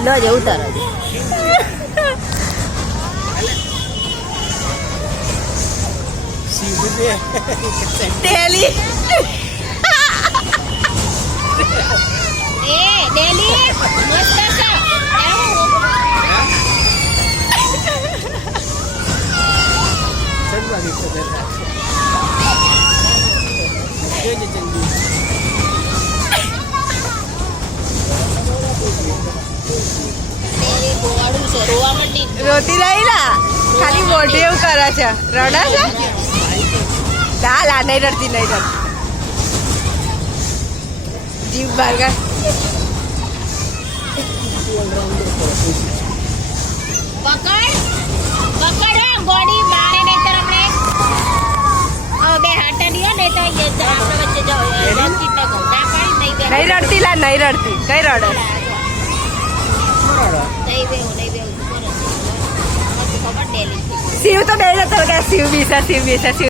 લો જે ઉતારો daily daily મસ્ત છે રોતી રહી ના ખાલી મોઢે એવું કરે છે રડા છે ના લા નહીં રડતી નહીં રડતી જીવ બહાર કાઢ પકડ ગોડી મારે નહીં તો આપણે બે હાટા દિયો ને તો આપણે વચ્ચે જાઓ નહીં રડતી લા નહીં રડતી કઈ રડે શિવ તો બે જતો શિવ બીસા શિવ બીસા શિવ